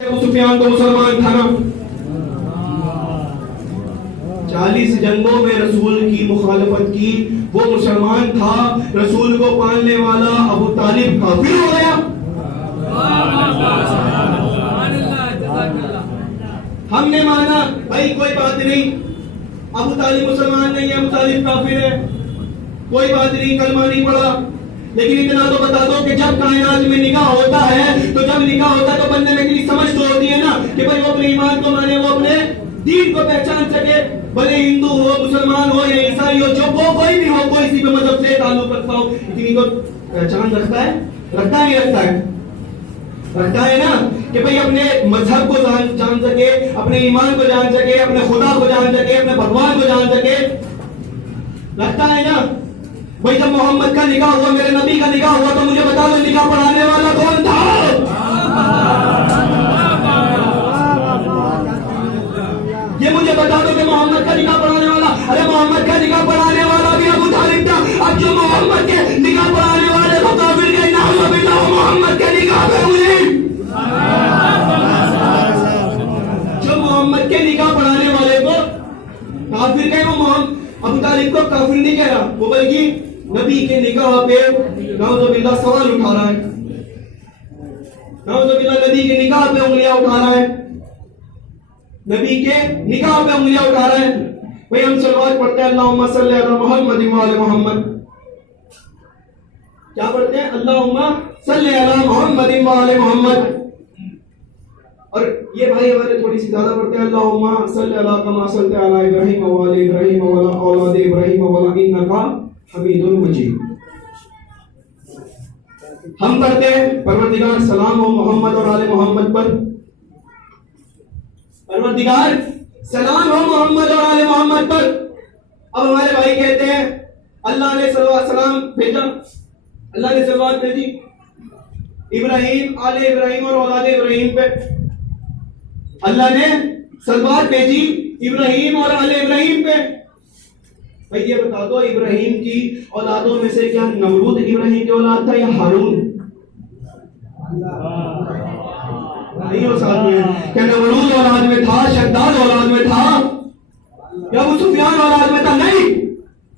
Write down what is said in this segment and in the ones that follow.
ابو سفیان تو مسلمان تھا نا، 40 جنگوں میں رسول کی مخالفت کی، وہ مسلمان تھا، رسول کو پالنے والا ابو طالب کافر ہو گیا۔ ہم نے مانا بھائی کوئی بات نہیں، ابو طالب مسلمان نہیں ہے، ابو طالب کافر ہے، کوئی بات نہیں، کلمہ نہیں پڑھا، لیکن اتنا تو بتا دو کہ جب کائنات میں نکاح ہوتا ہے تو جب نکاح ہوتا ہے تو بندے میں اتنی سمجھ تو ہوتی ہے نا کہ بھائی وہ اپنے ایمان کو مانے، وہ اپنے دین کو پہچان سکے، بھلے ہندو ہو، مسلمان ہو یا عیسائی ہو، جو وہ کوئی بھی ہو، کوئی سی بھی مذہب سے تعلق رکھتا ہو، اتنی تو پہچان رکھتا ہے، رکھتا ہی رکھتا ہے، رکھتا ہے نا کہ بھائی اپنے مذہب کو جان سکے، اپنے ایمان کو جان سکے، اپنے خدا کو جان سکے، اپنے بھگوان کو جان سکے، رکھتا ہے نا۔ بھائی جب محمد کا نکاح ہوا، میرے نبی کا نکاح ہوا، تو مجھے بتا دو نکاح پڑھانے والا کون تھا؟ یہ مجھے بتا دو کہ محمد کا نکاح پڑھانے والا، ارے محمد کا نکاح پڑھانے والا بھی ابو طالب تھا۔ اب جو محمد کے نکاح پڑھانے والے کو کافر کہے، نعوذ باللہ، محمد کے نکاح پہ انہیں، جو محمد کے نکاح پڑھانے والے کو کافر کہے، وہ ابو طالب کو کافر نہیں کہہ رہا، وہ بلکہ نبی کے نکاح پہ نعوذ باللہ سوال اٹھا رہا ہے، نعوذ باللہ نبی کے نکاح پہ انگلیاں اٹھا رہا ہے، نبی کے نکاح پہ انگلیاں اٹھا رہا ہے۔ بھئی ہم صلوات پڑھتے ہیں، اللہم صلی علی محمد وعلی محمد، کیا پڑھتے ہیں؟ اللہم صلی علی محمد وعلی محمد، اور یہ بھائی ہمارے تھوڑی سی زیادہ پڑھتے ہیں، اللہم صلی علی کما صلی علی ابراہیم وعلی ابراہیم وعلی اولاد ابراہیم وعلی انکا حمید مجید۔ ہم پڑھتے ہیں پروردگار سلام ہو محمد اور آل محمد پر، پروردگار سلام ہو محمد اور آل محمد پر۔ اب ہمارے بھائی کہتے ہیں اللہ نے سلام بھیجا، اللہ نے سلوات بھیجی ابراہیم، آل ابراہیم اور اولاد ابراہیم پہ، اللہ نے سلوات بھیجی ابراہیم اور آل ابراہیم پہ۔ بھائی یہ بتا دو ابراہیم کی اولادوں میں سے کیا نمرود ابراہیم کی اولاد تھا یا ہارون؟ نہیں ہو ساتھ میں، کیا نمرود اولاد میں تھا، شداد اولاد میں تھا، یا ابو سفیان اولاد میں تھا؟ نہیں،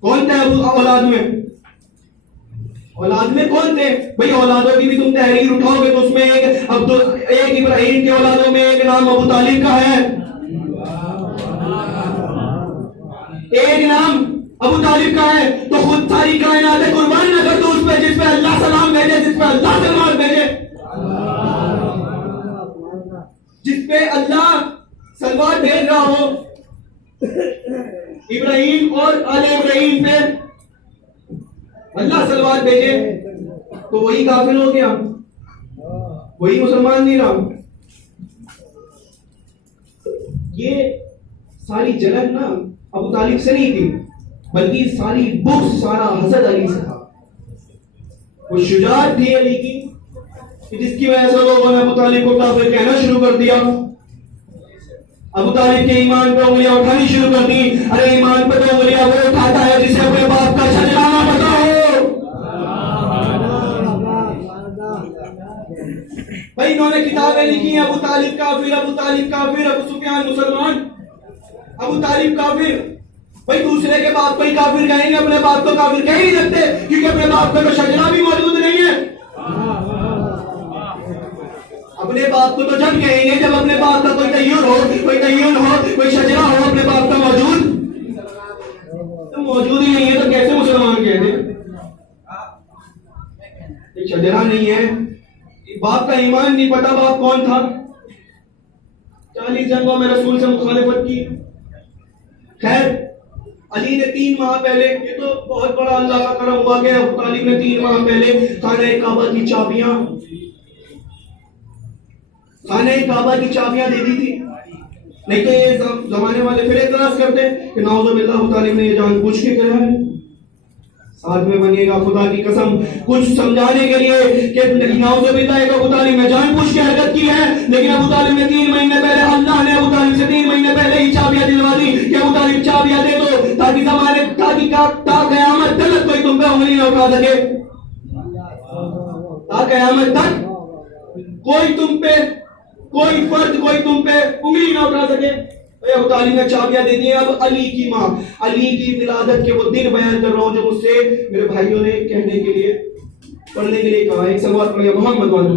کون تھے ابو اولاد میں؟ اولاد میں کون تھے؟ بھئی اولادوں کی بھی تم تحریر اٹھاؤ گے تو اس میں ایک ابراہیم کے اولادوں میں ایک نام ابو طالب کا ہے، ایک نام ابو طالب کا ہے، تو خود ساری کائنات قربان نہ کر دو اس پہ جس پہ اللہ سلام بھیجے، جس پہ اللہ سلام بھیجے، جس پہ اللہ سلوات بھیج رہا ہو، ابراہیم اور آل ابراہیم پہ اللہ سلوات بھیجے، تو وہی کافر ہو گیا، وہی مسلمان نہیں رہا۔ یہ ساری جلن نا ابو طالب سے نہیں تھی، بلکہ ساری بغض، سارا حسد علی سے تھا۔ وہ شجاعت تھی علی کی، جس کی وجہ سے لوگوں نے ابو طالب کو کافر کہنا شروع کر دیا، ابو طالب کے ایمان پہ انگلیاں اٹھانی شروع کر دی۔ ارے ایمان پہ تو انگلیاں وہ اٹھاتا ہے جسے اپنے باپ کا شجرانا پتا ہو۔ بھائی انہوں نے کتابیں لکھی ہیں، ابو طالب کافر، ابو طالب کافر، ابو سفیان مسلمان، ابو طالب کافر۔ بھائی دوسرے کے باپ کو ہی کافر کہیں گے، اپنے باپ کو کافر کہہ نہیں سکتے، کیونکہ اپنے باپ کا تو شجرہ بھی موجود نہیں ہے۔ اپنے باپ کو تو جب کہیں گے جب اپنے باپ کا کوئی تیون ہو، کوئی شجرہ ہو اپنے باپ کا موجود، تو موجود ہی نہیں ہے تو کیسے مسلمان کہتے ہیں؟ ایک شجرہ نہیں ہے، باپ کا ایمان نہیں پتا باپ کون تھا، 40 جنگوں میں رسول سے مخالفت کی۔ خیر علی نے 3 ماہ پہلے، یہ تو بہت بڑا اللہ کا کرم ہوا کہ ابو طالب نے 3 ماہ پہلے خانہ کعبہ کی چابیاں دے دی تھی، نہیں تو یہ زمانے والے پھر اعتراض کرتے کہ نعوذ باللہ ابو طالب نے یہ جان پوچھ کے کہا ہے۔ ساتھ میں بنیے گا خدا کی قسم کچھ سمجھانے کے لیے کہ نعوذ باللہ ایک ابو طالب نے جان پوچھ کے حرکت کی ہے، لیکن ابو طالب نے 3 مہینے پہلے، اللہ نے ابو طالب سے 3 مہینے پہلے ہی چابیاں دلوا دی کہ ابو طالب چابیاں دے دو، تاکہ زمانے تا قیامت تک کوئی تم پہ انگلی نہ اٹھا سکے، تا قیامت تک کوئی تم پہ کوئی فرد کوئی تم پہ انگلی نہ اٹھا سکے. ابو طالب نے چابیاں دے دی. اب علی کی ماں، علی کی ولادت کے وہ دن بیان کر رہا ہوں جو مجھ سے میرے بھائیوں نے کہنے کے لیے پڑھنے کے لیے کہا. ایک صلوات پڑھیے محمد والے.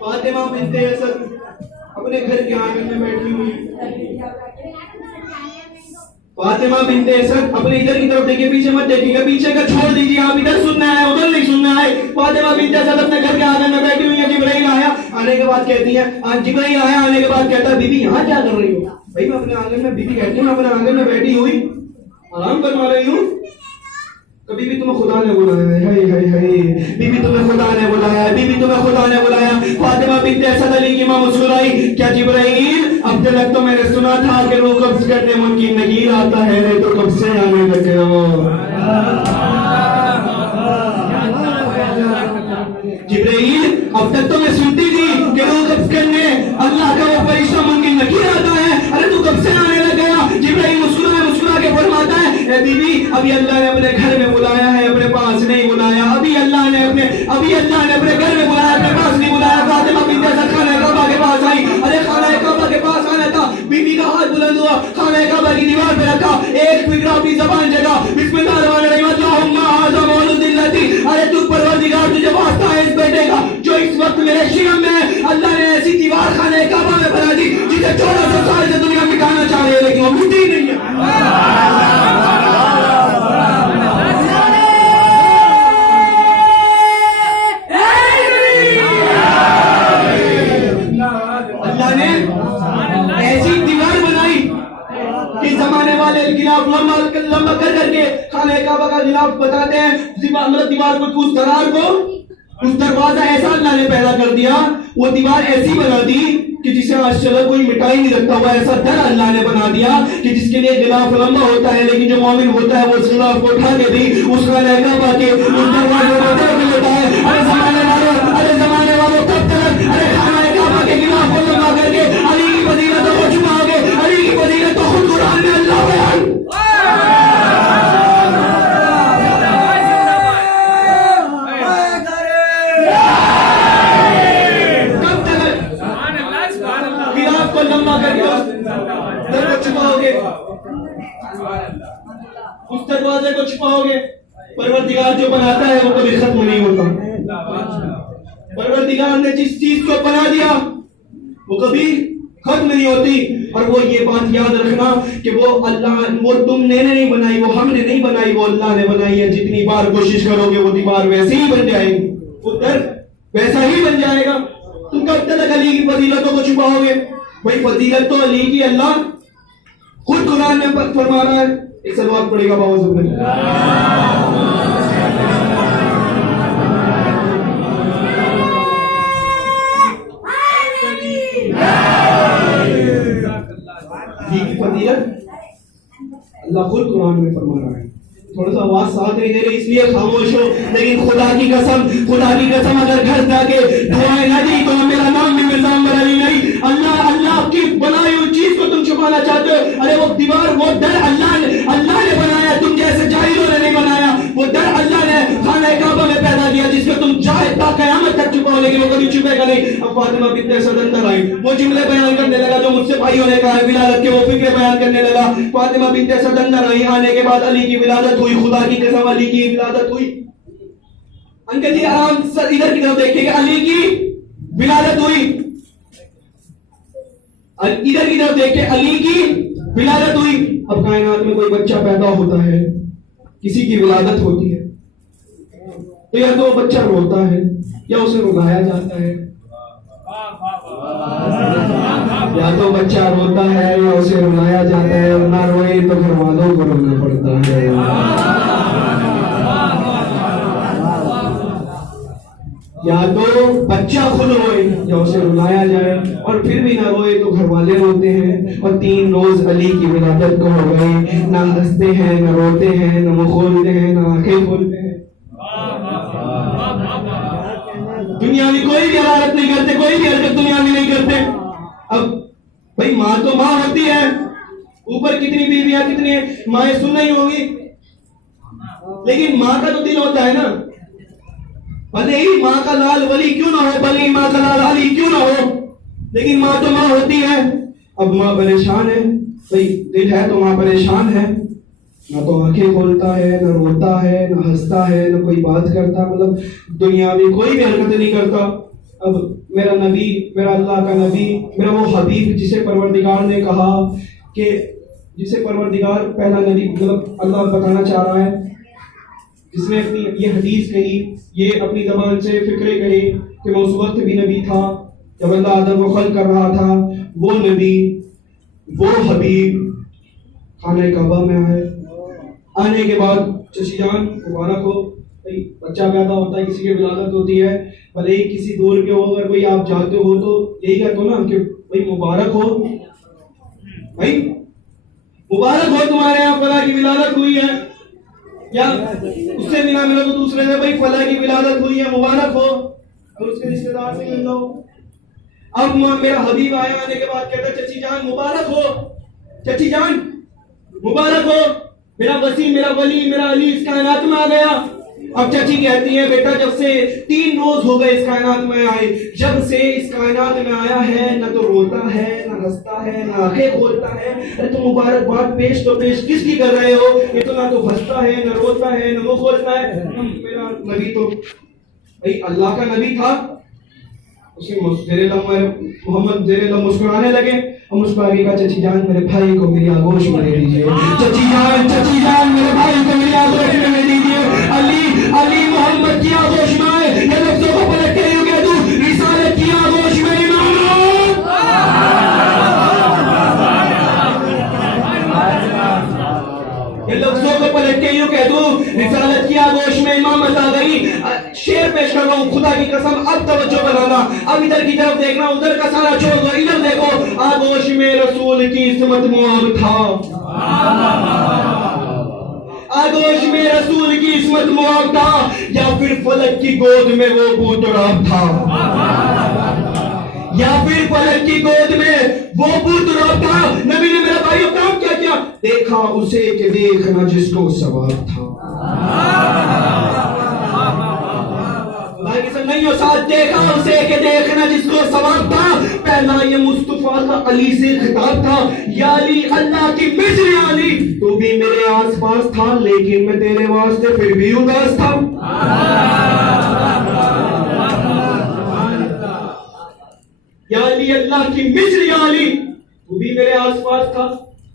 فاطمہ بنت اسد اپنے گھر کے آنگن میں بیٹھی ہوئی. فاطمہ بنت اسد اپنے ادھر کی طرف دیکھیے، پیچھے مت دیکھیے گا، پیچھے کا چھوڑ دیجیے. آپ ادھر سننا ہے ادھر نہیں سننا ہے. فاطمہ بنت اسد اپنے گھر کے آنگن میں بیٹھی ہوئی ہے. جبرائیل آیا، آنے کے بعد کہتی ہے، جبرائیل آیا آنے کے بعد کہتا ہے بی بی یہاں کیا کر رہی ہو؟ بھائی میں اپنے آنگن میں، بی بی کہتی ہوں میں اپنے آنگن میں بیٹھی ہوئی آرام فرما رہی ہوں. کبھی بھی تمہیں خدا نے بلایا ہے، ہائے ہائے بی بی تمہیں خدا نے بلایا ہے، بی بی تمہیں خدا نے بلایا. فاطمہ بنت اسد علی کی ماں مسکرائی، کیا جبرائیل اب تک تو میں نے سنا تھا کہ روح قبض کرنے ممکن نہیں آتا ہے، تو کب سے آنے لگے ہو؟ جبرائیل اب تک تو میں سنتی تھی کہ روح قبض کرنے اللہ کا وہ فرشتہ ممکن نہیں آتا ہے، ارے تو کب سے آنے لگ گیا؟ جبرائیل مسکرا کے فرماتا ہے، اے بی بی ابھی اللہ نے اپنے گھر میں بلایا ہے، اپنے پاس نہیں بلایا. ابھی اللہ نے اپنے گھر میں بلایا، اپنے پاس نہیں بلایا. فاطمہ بنت اسد خانہ کعبہ کے پاس آئی. ارے خانہ کعبہ کے پاس آنا تھا، بی بی کا ہاتھ بلند ہوا، خانہ کعبہ کی دیوار پہ رکھا، ایک فکرہ اپنی زبان جگہ، بسم اللہ الرحمن الرحیم، اللہم ھذا مولود اللتی. ارے تو پروردگار تجھے واسطہ ہے اس بیٹے کا جو اس وقت میرے شیعہ میں ہے. اللہ نے ایسی دیوار خانہ کعبہ میں بنا دی جسے 1400 سال سے دنیا مٹانا چاہ رہے ہیں لیکن وہ مٹی نہیں ہے. لمبا کر کے خانہ کعبہ کا غلاف بتاتے ہیں. مطلب دیوار کو اس درار کو، اس دروازہ ایسا اللہ نے پیدا کر دیا، وہ دیوار ایسی بنا دی کہ جسے آج چلو کوئی مٹائی نہیں رکھتا ہوا. ایسا در اللہ نے بنا دیا کہ جس کے لیے غلاف لمبا ہوتا ہے لیکن جو مومن ہوتا ہے وہ اس غلاف کو اٹھا کے بھی اس خانہ کعبہ کے اس دروازے کو دیکھ لیتا ہے. ارے زمانے والوں کب تک ارے خانہ کعبہ کے غلاف کو لمبا کر کے علی کی فضیلت کو چھپاؤ گے؟ علی کی فضیلت تو خود قرآن میں اللہ بیان. اس دروازے کو چھپاؤ گے. پروردگار جو بناتا ہے وہ کبھی ختم نہیں ہوتا. پروردگار نے جس چیز کو بنا دیا وہ کبھی ختم نہیں ہوتی. اور وہ یہ بات یاد رکھنا کہ وہ اللہ، وہ تم نے نہیں بنائی، وہ ہم نے نہیں بنائی، وہ اللہ نے بنائی ہے. جتنی بار کوشش کرو گے وہ دیوار ویسے ہی بن جائے گی، وہ در ویسا ہی بن جائے گا. تم کب تک علی کی فضیلتوں کو چھپاؤ گے؟ بھائی فضیلت تو علی کی اللہ خود قرآن میں فرما رہا ہے. ایک صلوات پڑے گا باؤ زبان. فضیلت اللہ خود قرآن میں فرما رہا ہے. تھوڑا سا آواز ساتھ نہیں دے رہے اس لیے خاموش ہو، لیکن خدا کی قسم اگر گھر جا کے دعائیں نہ دی تو میرا نام بھی مرزا عمر علی نہیں. اللہ کی بنائی ہوئی چیز کو تم چھپانا چاہتے ہو. ارے وہ دیوار، وہ در اللہ نے بنایا، تم جیسے جاہلوں نے نہیں بنایا. وہ در اللہ نے خانہ کعبہ میں پیدا کیا جس میں تم چاہے تا قیامت تک چھپاؤ لیکن وہ کبھی چھپے گا نہیں. اب فاطمہ بنت اسد اندر آئی، وہ جملے بیان کرنے لگا جو مجھ سے بھائیوں نے کہا، ولادت کے وہ فکرے بیان کرنے لگا. فاطمہ بنت اسد اندر آئی، آنے کے بعد علی کی ولادت ہوئی. خدا کی قسم علی کی ولادت ہوئی. انکل جی آرام سر ادھر کی طرف دیکھیں گے، علی کی ولادت ہوئی. ادھر کی طرف دیکھیں، علی کی ولادت ہوئی. اب کائنات میں کوئی بچہ پیدا ہوتا ہے، کسی کی ولادت ہوتی ہے تو یا تو بچہ روتا ہے یا اسے رلایا جاتا ہے. یا تو بچہ روتا ہے یا اسے رلایا جاتا ہے، اور نہ روئے تو گھر والوں کو رونا پڑتا ہے. یا تو بچہ خود روئے یا اسے رلایا جائے، اور پھر بھی نہ روئے تو گھر والے روتے ہیں. اور 3 روز علی کی ولادت کو ہو گئے، نہ ہنستے ہیں، نہ روتے ہیں، نہ منہ کھولتے ہیں، نہ آنکھیں کھولتے ہیں. دنیا میں کوئی بھی حرارت نہیں کرتے, کوئی بھی حرکت دنیا میں نہیں کرتے. اب بھائی ماں تو ماں ہوتی ہے, اوپر کتنی بیویاں کتنی ہیں, مائیں سن نہیں ہوگی, لیکن ماں کا تو دل ہوتا ہے نا. بھلے ہی ماں کا لال ولی کیوں نہ ہو, بھلے ہی ماں کا لال علی کیوں نہ ہو, لیکن ماں تو ماں ہوتی ہے. اب ماں پریشان ہے, بھائی دل ہے تو ماں پریشان ہے, نہ تو آنکھیں کھولتا ہے, نہ روتا ہے, نہ ہنستا ہے, نہ کوئی بات کرتا, مطلب دنیا میں کوئی بھی حرکت نہیں کرتا. اب میرا نبی, میرا اللہ کا نبی, میرا وہ حبیب جسے پروردگار نے کہا کہ جسے پروردگار پہلا نبی مطلب اللہ بتانا چاہ رہا ہے, جس نے اپنی یہ حدیث کہی, یہ اپنی زبان سے فکرے کہی کہ میں اس وقت بھی نبی تھا جب اللہ آدم کو خلق کر رہا تھا. وہ نبی, وہ حبیب خانہ کعبہ میں آئے. آنے کے بعد چچی جان مبارک ہو, بچہ پیدا ہوتا ہے, کسی کی ولادت ہوتی ہے, بھلے ہی کسی دور کے ہو, اگر کوئی آپ جانتے ہو تو یہی کہتے ہو نا کہ بھائی مبارک ہو, بھائی مبارک ہو تمہارے یہاں فلاں کی ولادت ہوئی ہے, یا اس سے ملا ملا تو دوسرے سے بھائی فلاں کی ولادت ہوئی ہے مبارک ہو, اور اس کے رشتے دار سے مل لو. اب میرا حبیب آیا, آنے کے بعد کہتا چچی جان مبارک ہو, چچی جان مبارک ہو, میرا وسیع, میرا ولی, میرا علی اس کائنات میں آ گیا. اب چچی کہتی ہے بیٹا جب سے 3 روز ہو گئے اس کائنات میں آئے, جب سے اس کائنات میں آیا ہے نہ تو روتا ہے, نہ ہنستا ہے, نہ آنکھیں کھولتا ہے. ارے تو مبارکباد پیش تو پیش کس کی کر رہے ہو, یہ تو نہ تو ہنستا ہے, نہ روتا ہے, نہ منہ کھولتا ہے. میرا نبی تو بھائی اللہ کا نبی تھا. اسی محمد زیر لب مسکرانے لگے, اور مسکرا کے کہا چچی جان میرے بھائی کو میری آغوش میں دے دیجیے, چچی جان میرے بھائی کو میری آغوش میں دے دیجیے. علی محمد کی آغوش میں آئے, یہ لفظوں کو پلٹ کے یوں کہہ دوں, رسالت کی آغوش میں ایمان لاؤ. یہ لفظوں کو پلٹ کے یوں کہہ دوں, رسالت کی آغوش میں امامت آ گئی. شعر پیش کر رہا ہوں, خدا کی قسم اب توجہ بنانا, اب ادھر کی طرف دیکھنا, ادھر کا سارا چھوڑ دو, ادھر دیکھو. آغوش میں رسول کی عصمت معاب تھا, آغوش میں رسول کی عصمت معاب تھا, یا پھر فلک کی گود میں وہ بوتراب تھا, یا پھر فلک کی گود میں وہ بوتراب تھا. نبی نے میرا بھائیو کام کیا کیا, دیکھا اسے کہ دیکھنا جس کو ثواب تھا. نہیں ہو ساتھ, دیکھا اسے کہ دیکھنا جس کو ثواب تھا. پہلا یہ مصطفیٰ کا علی سے خطاب تھا, یا علی اللہ کی مصر علی, تو بھی میرے آس پاس تھا لیکن میں تیرے واسطے پھر بھی اداس تھا. یا علی اللہ کی مصر علی, تو بھی میرے آس پاس تھا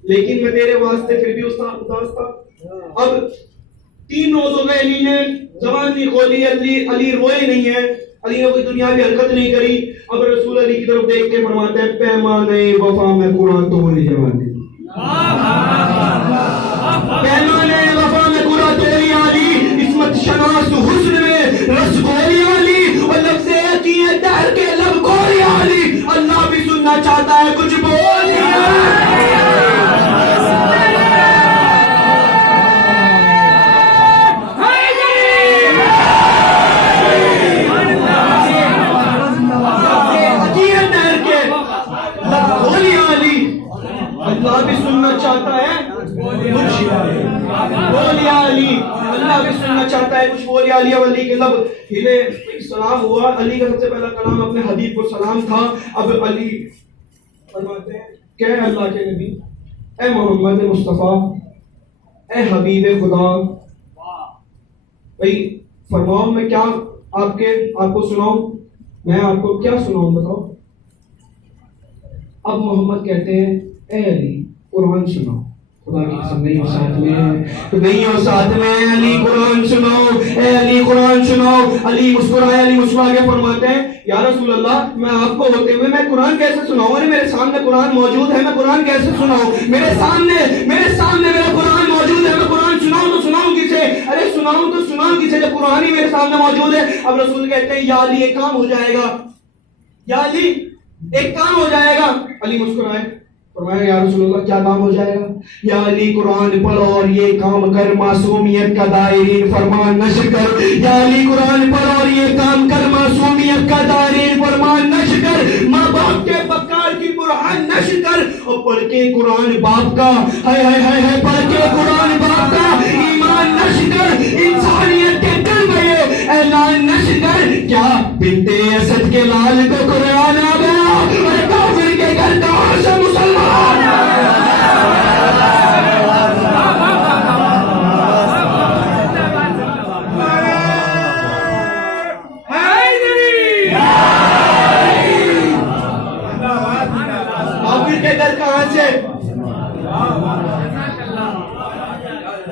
لیکن میں تیرے واسطے پھر بھی اداس تھا. اب 3 روز ہو گئے, علی نے زبان نہیں کھولی, علی روئے نہیں ہے, علی نے کوئی دنیاوی حرکت نہیں کری. اب رسول علی کی طرف دیکھ کے فرماتے ہیں پیمانے وفا میں قرآن تو نہیں جوانے, پیمانے وفا میں قرآن تو نہیں علی, عصمت شناس حسن میں رس گوری علی, اور لفظ یقین ہے دہر کے لب گوری علی. اللہ بھی سننا چاہتا ہے کچھ بول چاہتا ہے بولیا علی, اللہ بھی سننا چاہتا ہے کچھ بولیا علی. علی کے لب ہلے, سلام ہوا. علی کا سب سے پہلا کلام اپنے حبیب کو سلام تھا. اب علی فرماتے ہیں کہ اے اللہ کے نبی, اے محمد مصطفیٰ, اے حبیب خدا, بھائی فرماؤ میں کیا آپ کو سناؤں, میں آپ کو کیا سناؤں بتاؤ. اب محمد کہتے ہیں اے علی قرآن سناؤ. خدا کی قسم نہیں ہو ساتھ میں, نہیں ہو ساتھ میں, علی قرآن سناؤ, اے علی قرآن سناؤ. علی مسکرائے, علی مسکرا کے فرماتے ہیں یا رسول اللہ میں آپ کو ہوتے ہوئے میں قرآن کیسے سناؤں, ارے میرے سامنے قرآن موجود ہے, میں قرآن کیسے سناؤں, میرے سامنے میرا قرآن موجود ہے, میں قرآن سناؤں تو سناؤں کسے, ارے سناؤں تو سناؤں کسے جب قرآن ہی میرے سامنے موجود ہے. اب رسول کہتے ہیں یا علی ایک کام ہو جائے گا, یا علی ایک کام ہو جائے گا. علی مسکرائے, فرمایا یا رسول اللہ کیا کام ہو جائے گا. یا علی قرآن پڑھ اور یہ کام کر, معصومیت کا دائرین فرمان نشر کر. یا علی قرآن پڑھ اور یہ کام کر, معصومیت کر اور پڑھ کے قرآن باپ کا پڑھ کے قرآن باپ کا ایمان نشر کر، انسانیت کے دل میں یہ اعلان نشر کر، کیا بنت اسد کے لال کو قرآن آ گیا؟ اور کافر کے گھر کہاں سے مسلمان؟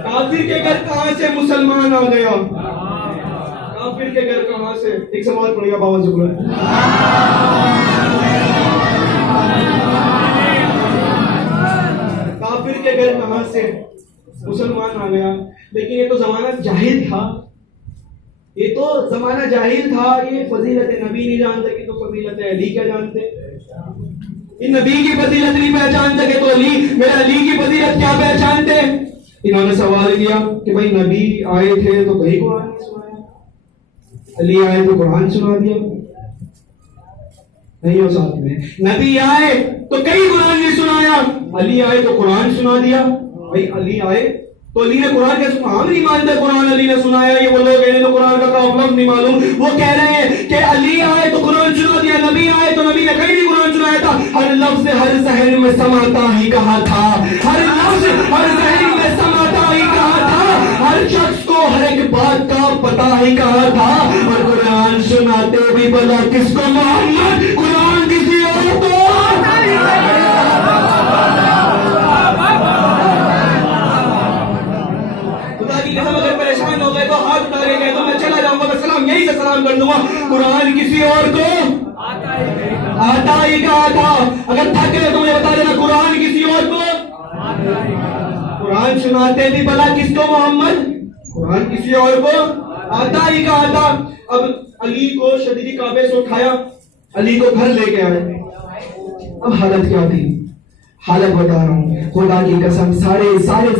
کافر کے گھر کہاں سے مسلمان آ گیا؟ کافر کے گھر کہاں سے؟ ایک سوال پڑے گا بابا ذکر کافر کے گھر کہاں سے مسلمان آ گیا؟ لیکن یہ تو زمانہ جاہل تھا، یہ تو زمانہ جاہل تھا، یہ فضیلت نبی نہیں جان سکے تو فضیلت علی کیا جانتے؟ ان نبی کی فضیلت نہیں پہچان سکے تو علی، میرا علی کی فضیلت کیا پہچانتے؟ انہوں نے سوال کیا کہ بھائی نبی آئے تھے تو کہیں قرآن نہیں سنایا، علی آئے تو قرآن سنا دیا؟ نہیں ہو ساتھ میں، نبی آئے تو کہیں قرآن نہیں سنایا، علی آئے تو قرآن سنا دیا۔ بھائی علی آئے تو علی نے قرآن کیا سنا؟ ہم نہیں مانتے قرآن علی نے سنایا، یہ وہ لوگ ہیں جو قرآن کا لفظ نہیں معلوم، وہ کہہ رہے ہیں کہ علی آئے تو قرآن سنا دیا، نبی آئے تو نبی نے کہیں نہیں قرآن سنایا تھا۔ ہر لفظ ہر ذہن میں سماتا ہی کہا تھا، ہر لفظ ہر ذہن میں سماتا ہی کہا تھا، ہر شخص کو ہر ایک بات کا پتہ ہی کہا تھا، اور قرآن سناتے بھی بلا کس کو؟ محمد، قرآن کسی اور کو؟ اگر پریشان ہو گئے تو ہاتھ اٹھا کے کہہ دو میں چلا جاؤں گا، میں سلام یہی سے سلام کر دوں گا۔ قرآن کسی اور کو آتا ہی کہا تھا۔ اگر تھک گئے تو مجھے بتا دینا قرآن کسی اور کو؟ قرآن سناتے بھی بلا کس کو؟ محمد، قرآن کسی اور کو آتا ہی کہا تھا۔ اب علی کو شدیدی کعبے سے اٹھایا، علی کو گھر لے کے آئے۔ اب حالت کیا تھی؟ حالت بتا رہا ہوں، خدا کی قسم سارے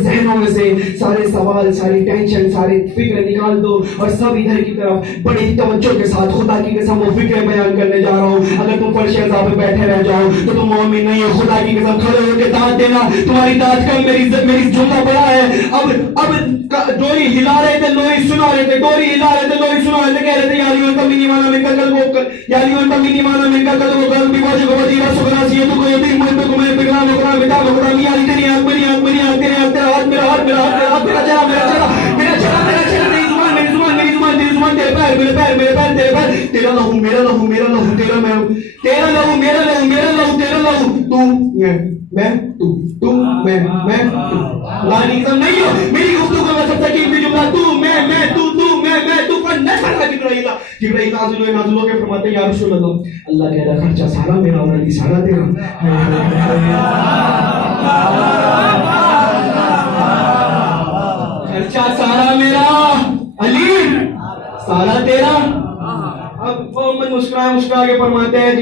ذہنوں میں سے سارے سوال، ساری ٹینشن، ساری فکر نکال دو اور سب ادھر کی طرف بڑی توجہ کے ساتھ خدا کی قسم وہ فکر بیان کرنے جا رہا ہوں۔ اگر تم فرش عزا پہ بیٹھے رہ جاؤ تو تم مومن نہیں ہو۔ خدا کی قسم کھڑے ہو کے داد دینا، تمہاری داد کم، میری جملہ بڑا ہے۔ اب ڈوری ہلا رہے تھے، لوہی سنا رہے تھے، ڈوری ہلا رہے تھے، لوہی سنا رہے تھے، کہہ رہے تھے یاریوں تمینی مانا من کا قلب کر، یاریوں تمینی مانا من کا قلب کر بھی واجب ودیرہ سکراسی تو کوئی دین مجھ پہ میں پگرام قرآن بتا قرآن میاری تیری آنکھ میری آنکھ میری آنکھ تیری آنکھ تیرا ہاتھ میرا ہاتھ میرا ہاتھ میرا ہاتھ میرا چہرہ میرا چہرہ میرا چہرہ میرا چہرہ میری زبان میری زبان میری زبان تیری زبان تیرے پیر میرے پیر میرے پیر تیرے پیر، تیرا لہو میرا لہو میرا لہو تیرا میں تیرا لہو میرا لہو میرا لہو تیرا لہو، تو میں تو میں تو غانی قسم نہیں ہو میری گفتگو کا سب سے قیمتی جملہ تو میں تو پر نظر ہے جبرائیل نازل ہو کے فرماتے ہیں یا رسول اللہ کہہ رہا خرچہ سارا میرا اور علی سارا تیرا، خرچہ سارا میرا علی سارا تیرا۔ اب محمد مسکرا کے فرماتے ہیں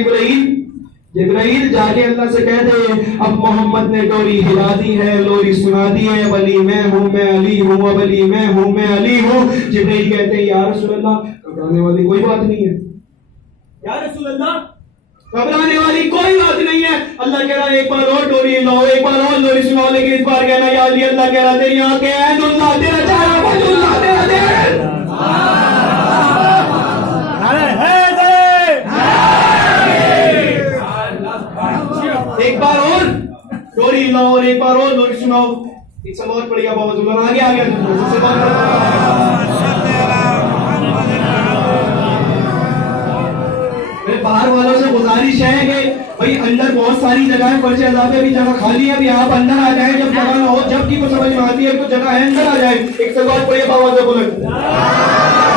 جبرائیل جا کے اللہ سے کہہ دے اب محمد نے ڈوری ہلا دی ہے، لوری سنا دی ہے، ولی میں ہوں میں علی ہوں، ولی میں ہوں میں علی ہوں۔ جبرائیل کہتے ہیں یا رسول اللہ گھبرانے والی کوئی بات نہیں ہے، یا رسول اللہ گھبرانے والی کوئی بات نہیں ہے۔ اللہ کہہ رہا ہے ایک بار اور ڈوری لاؤ، ایک بار اور لوری سناؤ، لیکن اس بار کہنا یا علی، اللہ کہہ رہا تیری آنکھیں عین اللہ تیرا چہرہ وجہ اللہ تیرا دل۔ ایک بار اور ڈوری لاؤ اور ایک بار اور لوری سناؤ۔ ایک سوال پڑے گا بابا ذوالفقار آگے میرے باہر والوں سے گزارش ہے کہ بھائی اندر بہت ساری جگہ ہے، فرش عزا پہ بھی جگہ خالی ہے، ابھی آپ اندر آ جائیں، جب جگہ نہ ہو جب کی کو سمجھ میں آتی ہے تو جگہ ہے اندر آ جائیں۔ ایک سوال پڑے گا بابا ذوالفقار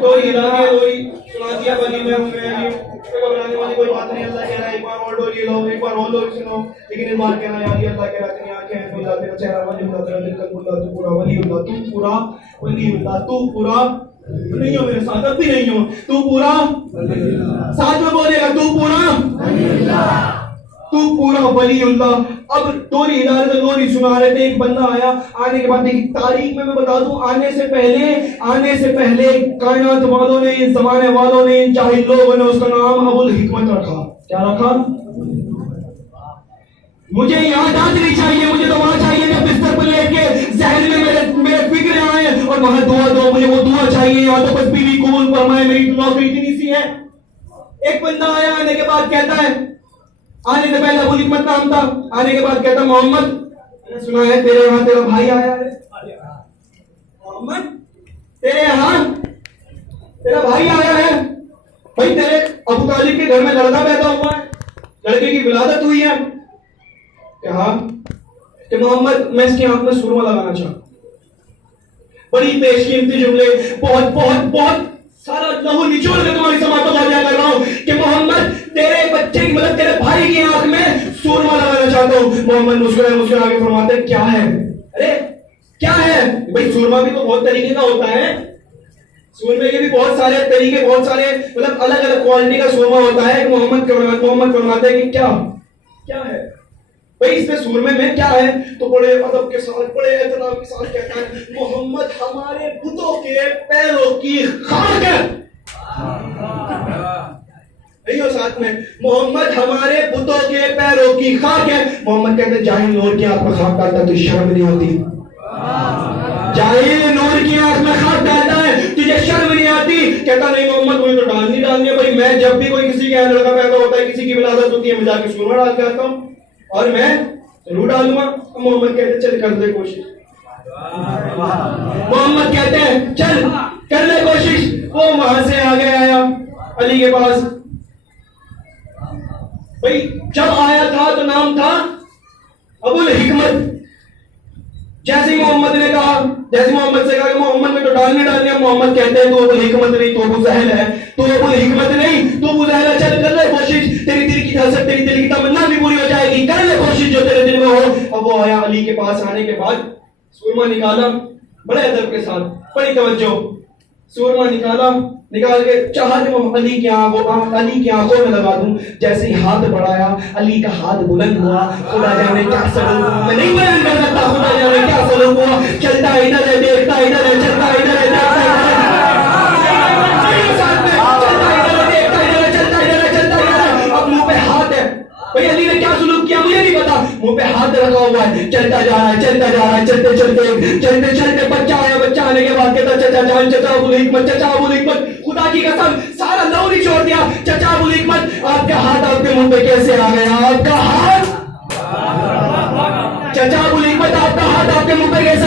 ڈوری ہلا دیا، ڈوری سنا دیا، ولی میں ہوں میں علی ہوں، گھبرانے والی کوئی بات نہیں۔ اللہ کہہ رہا ہے ایک بار اور ڈوری لاؤ، ایک بار اور ڈوری سناؤ، لیکن اس بار کہنا یا علی، اللہ کہہ رہا ہے تیری آنکھیں ہیں اللہ تیرا چہرہ وجہ اللہ تیرا دل قلب اللہ، تو پورا ولی اللہ، تو پورا ولی اللہ، تو پورا نہیں ہو میرے ساتھ، اب بھی نہیں ہو، تو پورا ساتھ میں بولے گا تو پورا تو پورا ولی اللہ. اب دوری ادارے تو دوری سنا رہے تھے. ایک بندہ آیا, آنے کے بعد تاریخ میں بتا دوں, آنے سے پہلے کائنات والوں نے, اس زمانے والوں نے, جاہل لوگوں نے اس کا نام ابو الحکمت رکھا. کیا رکھا؟ مجھے یاد نہیں چاہیے, مجھے تو وہاں چاہیے کہ بستر پر لیٹ کے ذہن میں میرے فکریں آئیں اور وہاں دعا دو, مجھے وہ دعا چاہیے, یا تو بس بیوی قبول فرمائے, میری نوکری اتنی سی ہے. ایک بندہ آیا, آنے کے بعد کہتا ہے, آنے سے پہلے ابو حکمت نام تھا, آنے کے بعد کہتا محمد, میں نے سنا ہے تیرے یہاں تیرا بھائی آیا ہے. محمد تیرے یہاں تیرا بھائی آیا ہے. بھائی تیرے ابو طالب کے گھر میں لڑکا پیدا ہوا ہے, لڑکے کی ولادت ہوئی ہے. کہا کہ محمد میں اس کی آنکھ میں سرما لگانا چاہتا ہوں. بڑی پیش قیمتی جملے, بہت بہت بہت سارا لہو نچوڑ کے تمہاری سماعتوں کا کر رہا ہوں کہ محمد تیرے بچے مطلب تیرے بھائی کی آنکھ میں سرما لگانا چاہتا ہوں. محمد مسکرا کے فرماتے ہیں کیا ہے؟ ارے کیا ہے بھائی؟ سرما بھی تو بہت طریقے کا ہوتا ہے, سرمے کے بھی بہت سارے طریقے, بہت سارے مطلب الگ الگ کوالٹی کا سرما ہوتا ہے. محمد فرماتے ہیں کہ کیا ہے بھائی اس میں سورمے میں کیا ہے؟ تو بڑے ادب کے ساتھ, بڑے احترام کے ساتھ کہتا ہے محمد ہمارے بتوں کے پیروں کی خاک ہے. نہیں ہو ساتھ میں, محمد ہمارے بتوں کے پیروں کی خاک ہے. محمد کہتے ہیں جاہل نور کی آنکھ میں خاک ڈالتا ہے تو شرم نہیں ہوتی؟ جاہل نور کی آنکھ میں خاک ڈالتا ہے تجھے شرم نہیں آتی؟ کہتا نہیں محمد مجھے تو ڈالنی ہے بھائی, میں جب بھی کوئی کسی کے یہاں لڑکا پیدا ہوتا ہے, کسی کی ولادت ہوتی ہے, میں جا کے سورما ڈال کے آتا ہوں اور میں ضرور ڈالوں گا. محمد کہتے ہیں چل کر دے کوشش. محمد کہتے ہیں چل کر لے کوشش. وہ وہاں سے آگے آیا علی کے پاس. بھائی جب آیا تھا تو نام تھا ابو الحکمت. جیسے محمد نے کہا, جیسے محمد سے کہا کہ محمد میں تو ڈالنے, محمد کہتے ہیں تو ابو الحکمت نہیں, تو ابو جہل ہے. تو ابو الحکمت نہیں, تو ابو جہل ہے. چل کر لے کوشش, تیری دل کی حسرت, تیری دل کی تمنا بھی پوری ہو جائے گی. کر لے کوشش جو تیرے دل میں ہو. اب وہ آیا علی کے پاس, آنے کے بعد سورما نکالا بڑے ادب کے ساتھ, بڑی توجہ. سورما نکال کے چاہا کہ وہ علی کی آنکھوں میں لگا دوں. جیسے ہی ہاتھ بڑھایا, علی کا ہاتھ بلند ہوا. خدا جانے کیا سلوک ہوا, میں نہیں بیان کر سکتا, خدا جانے کیا سلوک ہوا. چلتا ادھر ہے, دیکھتا ادھر ہے, چلتا ادھر ہے, دیکھتا ادھر ہے. اب منہ پہ ہاتھ ہے. بھائی علی نے کیا سلوک کیا مجھے نہیں پتا, منہ پہ ہاتھ رکھا ہوا ہے, چلتا جا رہا ہے, چلتے بچہ آیا. بچہ آنے کے بعد کہتا چچا جان, چچا ابو الحکمت, خدا کی قسم سارا لو نہیں چھوڑ دیا. چچا ابو الحکمت آپ کا ہاتھ آپ کے منہ پہ کیسے آ گیا؟ آپ کا ہاتھ, چچا ابو الحکمت آپ کا ہاتھ آپ کے منہ پہ کیسے